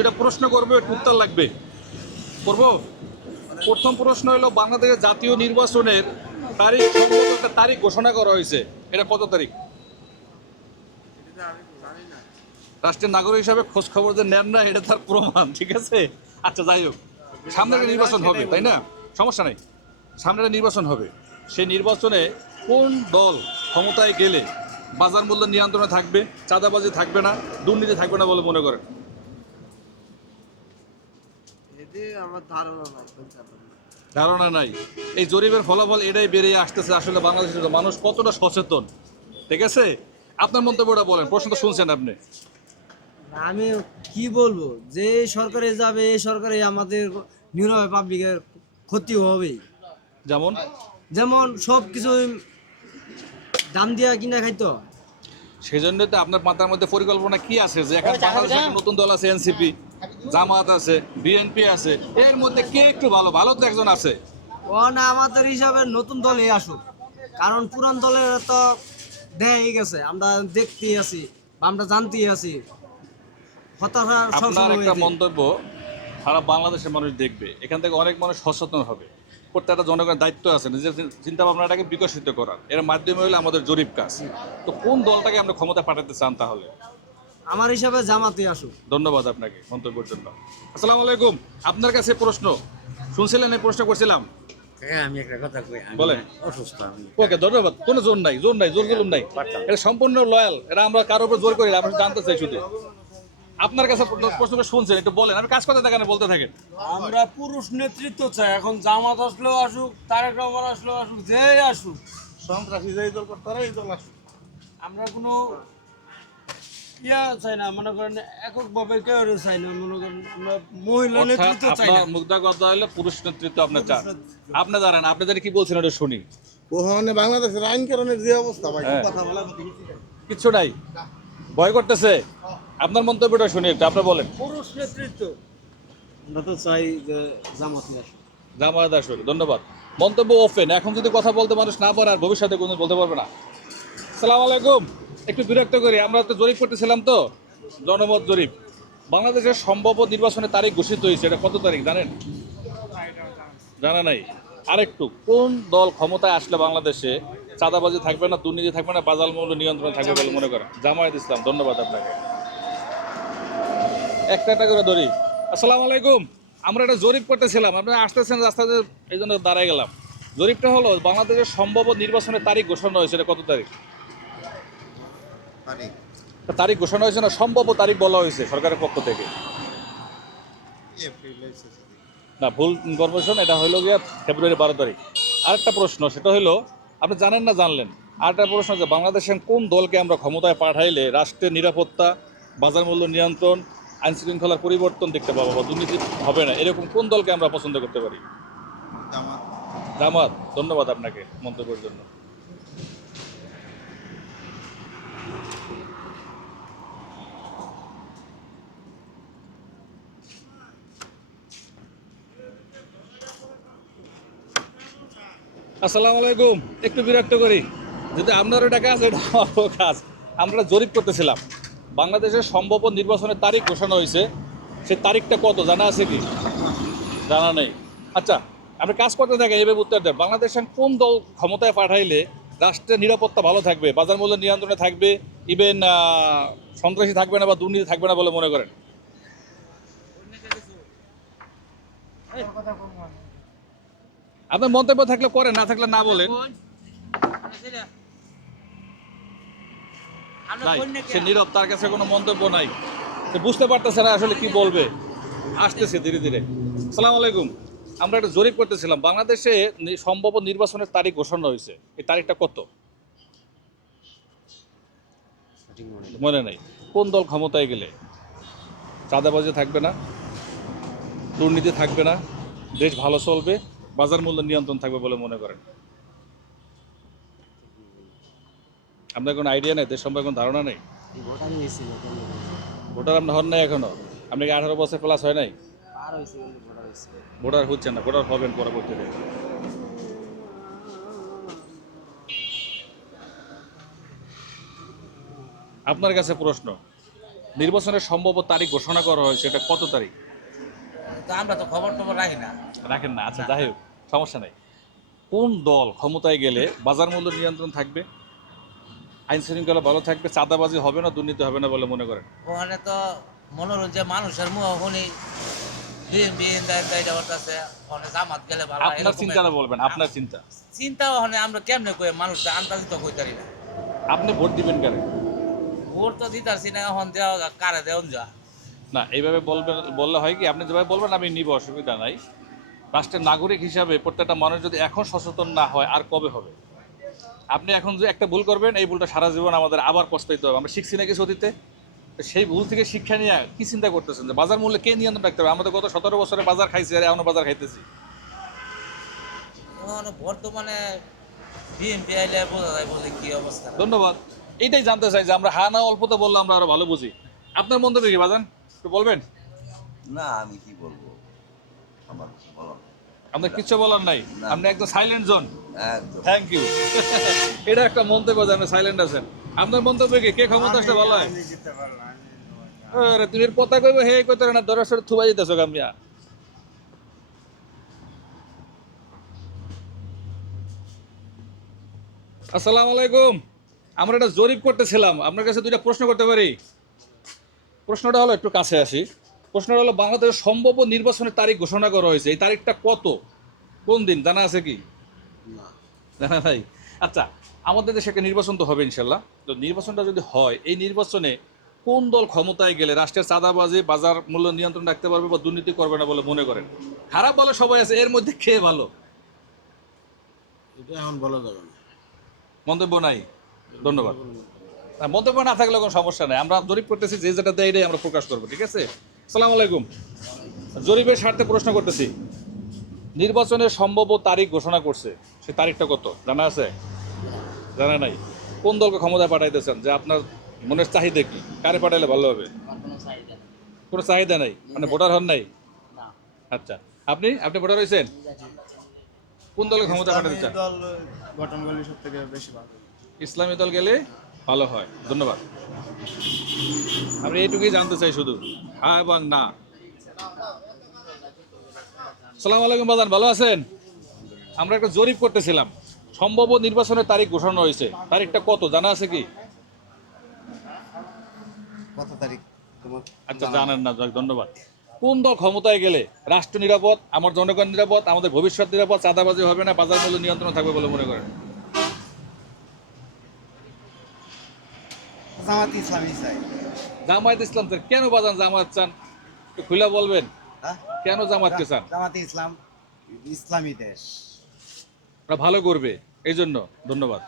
এটা প্রশ্ন করবে উত্তর লাগবে। করব? প্রথম প্রশ্ন হলো বাংলাদেশের জাতীয় নির্বাচনের তারিখ একটা তারিখ ঘোষণা করা হয়েছে। এটা কত তারিখ? রাষ্ট্রের নাগরিক হিসাবে খোঁজ খবর যে নেন না, এটা তার প্রমাণ, ঠিক আছে? আচ্ছা যাই হোক। সামনে একটা নির্বাচন হবে, তাই না? সমস্যা নেই। সামনে একটা নির্বাচন হবে। সেই নির্বাচনে কোন দল ক্ষমতায় গেলে বাজার মূল্য নিয়ন্ত্রণে থাকবে, চাঁদাবাজি থাকবে না, দুর্নীতি থাকবে না বলে মনে করেন? ধারণা নাই বলতে ধারণা নাই। এই জরিপের ফলাফল এটাই বেরিয়ে আসতেছে আসলে বাংলাদেশের মানুষ কতটা সচেতন ঠিক আছে? আপনার মন্তব্যটা বলেন প্রশ্ন তো শুনছেন আপনি। আমি কি বলব? যে সরকারে যাবে এই সরকারে আমাদের নিরবে পাবলিকের ক্ষতি হবেই। যেমন? যেমন সব কিছু দাম দিয়া কিনা খাইতো। সেই জন্য তো আপনার মাথার মধ্যে পরিকল্পনা কি আছে যে এখন বাংলাদেশে নতুন দল আছে এনসিপি? জামাত আছে বিএনপি আছে এর মধ্যে কে একটু ভালো? ভালো তো একজন আছে। ও না আমাদের হিসাবে নতুন দলে আসুক। কারণ পুরান দলের তো দেয় গেছে আমরা দেখতেই আছি বা আমরা জানতেই আছি। হতাশা আপনার একটা মন্তব্য সারা বাংলাদেশের মানুষ দেখবে এখান থেকে অনেক মানুষ সচেতন হবে। প্রত্যেকটা জনগণের দায়িত্ব আছে নিজের চিন্তা ভাবনাটাকে বিকশিত করার। এর মাধ্যমে হলো আমাদের জরিপ কাজ। তো কোন দলটাকে আমরা ক্ষমতা পাঠাতে চান তাহলে? আমার হিসাবে জামাতে আসুক। ধন্যবাদ আপনাকে মন্তব্যের জন্য। আসসালামু আলাইকুম। আপনার কাছে প্রশ্ন। শুনছিলেন এই প্রশ্ন করছিলাম। হ্যাঁ আমি একটা কথা কই বলেন। অসুস্থ আমি ওকে ধন্যবাদ। কোনো জোর নাই জোর নাই জোর জুলুম নাই। এটা সম্পূর্ণ লয়াল এটা আমরা কারোর উপর জোর করি না, আমরা জানতে চাই শুধু। আপনার কাছে প্রশ্নটা শুনছেন একটু বলেন। আমি কাজ করতে বলতে থাকেন। আমরা পুরুষ নেতৃত্ব চাই এখন জামাত আসলেও আসুক তারেক রহমান আসলেও আসুক যে আসুক। সন্ত্রাসী যেই দল করতে পারে এই দল আসুক। আমরা কোনো ইয়া চাই না মনে করেন এককভাবে কেউ চাই না মনে করেন আমরা মহিলা নেতৃত্ব চাই না। আপনার মুগ্ধা কথা হলে পুরুষ নেতৃত্ব আপনার চান। আপনি জানেন আপনাদের কি বলছেন ওটা শুনি। ওখানে বাংলাদেশের আইন কারণের যে অবস্থা ভাই হ্যাঁ। কথা বলা কিচ্ছু নাই। ভয় করতেছে? আপনার মন্তব্যটা শুনি একটু আপনি বলেন। পুরুষ নেতৃত্ব। আমরা তো চাই যে জামাতে আসুক। জামায়াত ধন্যবাদ। মন্তব্য ওপেন এখন যদি কথা বলতে মানুষ না পারে আর ভবিষ্যতে কোনো বলতে পারবে না। সালাম আলাইকুম। একটু বিরক্ত করি, আমরা তো জরিপ করতেছিলাম তো, জনমত জরিপ। বাংলাদেশের সম্ভব নির্বাচনের তারিখ ঘোষিত হয়েছে, এটা কত তারিখ জানেন? জানা নাই। আরেকটু, কোন দল ক্ষমতায় আসলে বাংলাদেশে চাঁদাবাজি থাকবে না, দুর্নীতি থাকবে না বাজার মূল্য নিয়ন্ত্রণ থাকবে বলে মনে করেন? জামায়াত ইসলাম, ধন্যবাদ আপনাকে। একটা একটা করে ধরি। আসসালামু আলাইকুম। আমরা একটা জরিপ করতেছিলাম আপনারা আসতেছেন রাস্তাতে, এই জন্য দাঁড়ায় গেলাম। জরিপটা হলো, বাংলাদেশের সম্ভব নির্বাচনের তারিখ ঘোষণা হয়েছে, এটা কত তারিখ? তারিখ ঘোষণা হয়েছে না? সম্ভব তারিখ বলা হয়েছে সরকারের পক্ষ থেকে। না ভুল ইনফরমেশন এটা হলো গিয়ে ফেব্রুয়ারি বারো তারিখ। আরেকটা প্রশ্ন সেটা হলো আপনি জানেন না জানলেন? আরেকটা প্রশ্ন যে বাংলাদেশের কোন দলকে আমরা ক্ষমতায় পাঠাইলে রাষ্ট্রের নিরাপত্তা বাজার মূল্য নিয়ন্ত্রণ আইন শৃঙ্খলার পরিবর্তন দেখতে পাবো বা দুর্নীতি হবে না? এরকম কোন দলকে আমরা পছন্দ করতে পারি? জামাত। ধন্যবাদ আপনাকে মন্তব্যের জন্য। আসসালামু আলাইকুম। একটু বিরক্ত করি। যদি আপনার এটা কাজ, এটা আমারও কাজ। আমরা জরিপ করতেছিলাম। বাংলাদেশের সম্ভব নির্বাচনের তারিখ ঘোষণা হয়েছে। সে তারিখটা কত, জানা আছে কি? জানা নেই। আচ্ছা আপনি কাজ করতে থাকেন এইভাবে উত্তর দেন। বাংলাদেশের কোন দল ক্ষমতায় পাঠাইলে রাষ্ট্রের নিরাপত্তা ভালো থাকবে? বাজার মূল্য নিয়ন্ত্রণে থাকবে? ইভেন সন্ত্রাসী থাকবে না বা দুর্নীতি থাকবে না বলে মনে করেন? আপনার মন্তব্য থাকলে করেন না থাকলে না বলেন। সে নীরব তার কাছে কোনো মন্তব্য নাই। সে বুঝতে পারতেছে না আসলে কি বলবে। আসতেছে ধীরে ধীরে। সালাম আলাইকুম। আমরা একটা জরিপ করতেছিলাম। বাংলাদেশে সম্ভব নির্বাচনের তারিখ ঘোষণা হয়েছে। এই তারিখটা কত? মনে নেই। কোন দল ক্ষমতায় গেলে? চাঁদাবাজি থাকবে না। দুর্নীতি থাকবে না। দেশ ভালো চলবে। বাজার মূল্য নিয়ন্ত্রণ থাকবে বলে মনে করেন। আপনার কোনো আইডিয়া নেই? দেশ সম্পর্কে কোনো ধারণা নেই? ভোটার আপনি হন নাই এখনও? আপনি কি আঠারো বছর প্লাস হয় নাই? ভোটার হচ্ছেন না ভোটার হবেন পরবর্তীতে। আপনার কাছে প্রশ্ন নির্বাচনের সম্ভব তারিখ ঘোষণা করা হয়েছে এটা কত তারিখ? তো আমরা তো খবর টবর রাখি না। রাখেন না আচ্ছা যাই হোক। সমস্যা নাই। কোন দল ক্ষমতায় গেলে বাজার মূল্য নিয়ন্ত্রণ থাকবে? আইন শৃঙ্খলা ভালো থাকবে চাঁদাবাজি হবে না দুর্নীতি হবে না বলে মনে করেন? ওখানে তো মানুষের মুখ শুনি করতেছে ওখানে জামাত গেলে ভালো আপনার চিন্তাটা বলবেন আপনার চিন্তা? চিন্তা ওখানে আমরা কেমনে কই মানুষটা আন্দাজিত কইতারি না। আপনি ভোট দিবেন কেন ভোট তো দিতারছি না এখন দেওয়া কারে দেওয়া যা না এইভাবে বলবেন বললে হয় কি আপনি যেভাবে বলবেন আমি নিব অসুবিধা নাই। রাষ্ট্রের নাগরিক হিসাবে প্রত্যেকটা মানুষ যদি এখন সচেতন না হয় আর কবে হবে? আপনি এখন যে একটা ভুল করবেন এই ভুলটা সারা জীবন আমাদের আবার পস্তাইতে হবে। আমরা শিখছি না কিছু অতীতে। তো সেই ভুল থেকে শিক্ষা নিয়ে কি চিন্তা করতেছেন? যে বাজার মূল্যে কে নিয়ন্ত্রণ রাখতে হবে আমাদের গত সতেরো বছরে বাজার খাইছি আর এখনও বাজার খাইতেছি। এখন বর্তমানে ধন্যবাদ। এইটাই জানতে চাই যে আমরা হা না অল্পতে বললে আমরা আরও ভালো বুঝি। আপনার মন্তব্য কি বাজান? একটু বলবেন? না আমি কি বলব? আমার বলো আপনার কিচ্ছু বলার নাই। আপনি একদম সাইলেন্ট জোন থ্যাংক ইউ এটা একটা মন্তব্য যে আপনি সাইলেন্ট আছেন। আপনার মন্তব্য কি? কে ক্ষমতা আসলে ভালো হয় আরে তুমি কইবে হে কইতে না দরসর থুবা গামিয়া আসসালামু আলাইকুম। আমরা একটা জরিপ করতেছিলাম। আপনার কাছে দুইটা প্রশ্ন করতে পারি। প্রশ্নটা হলো একটু কাছে আসি। প্রশ্নটা হলো বাংলাদেশের সম্ভাব্য নির্বাচনের তারিখ ঘোষণা করা হয়েছে। এই তারিখটা কত? কোন দিন? জানা আছে কি? জানা নাই? আচ্ছা আমাদের দেশে একটা নির্বাচন তো হবে ইনশাল্লাহ। তো নির্বাচনটা যদি হয় এই নির্বাচনে কোন দল ক্ষমতায় গেলে রাষ্ট্রের চাঁদাবাজি বাজার মূল্য নিয়ন্ত্রণ রাখতে পারবে বা দুর্নীতি করবে না বলে মনে করেন? খারাপ বলে সবাই আছে এর মধ্যে খেয়ে ভালো? এটা এখন বলা যাবে না। মন্তব্য নাই? ধন্যবাদ। মন্তব্য না থাকলে কোনো সমস্যা নেই। আমরা জরিপ করতেছি যে যেটা দেয় এটাই আমরা প্রকাশ করব ঠিক আছে? সালাম আলাইকুম। জরিপের স্বার্থে প্রশ্ন করতেছি। নির্বাচনের সম্ভাব্য তারিখ ঘোষণা করছে। সে তারিখটা কত? জানা আছে? জানা নাই। কোন দলকে ক্ষমতায় পাঠাইতেছেন? যে আপনার মনের চাহিদা কি? কারে পাঠাইলে ভালো হবে? কোনো চাহিদা নাই? মানে ভোটার হন নাই? আচ্ছা। আপনি? আপনি ভোটার হয়েছেন? কোন দলকে ক্ষমতা পাঠাতে চান? দল গঠন করলে সব থেকে বেশি ভালো। ইসলামী দল গেলে ভালো হয়। ধন্যবাদ। আমি এইটুকুই জানতে চাই শুধু। হ্যাঁ এবং না। সালাম আলাইকুম বাজান ভালো আছেন? আমরা একটা জরিপ করতেছিলাম। সম্ভব নির্বাচনের তারিখ ঘোষণা হয়েছে। তারিখটা কত জানা আছে কি? কত তারিখ? আচ্ছা জানেন না ধন্যবাদ। কোন দল ক্ষমতায় গেলে রাষ্ট্র নিরাপদ আমার জনগণ নিরাপদ আমাদের ভবিষ্যৎ নিরাপদ চাঁদাবাজি হবে না বাজার মূল্য নিয়ন্ত্রণ থাকবে বলে মনে করেন? জামাত ইসলামী চাই জামায়াত ইসলাম স্যার কেন বাজান জামাত চান? খুলে বলবেন। কেন জামাতকে চান? জামাত ইসলাম ইসলামী দেশ। ওরা ভালো করবে এই জন্য ধন্যবাদ।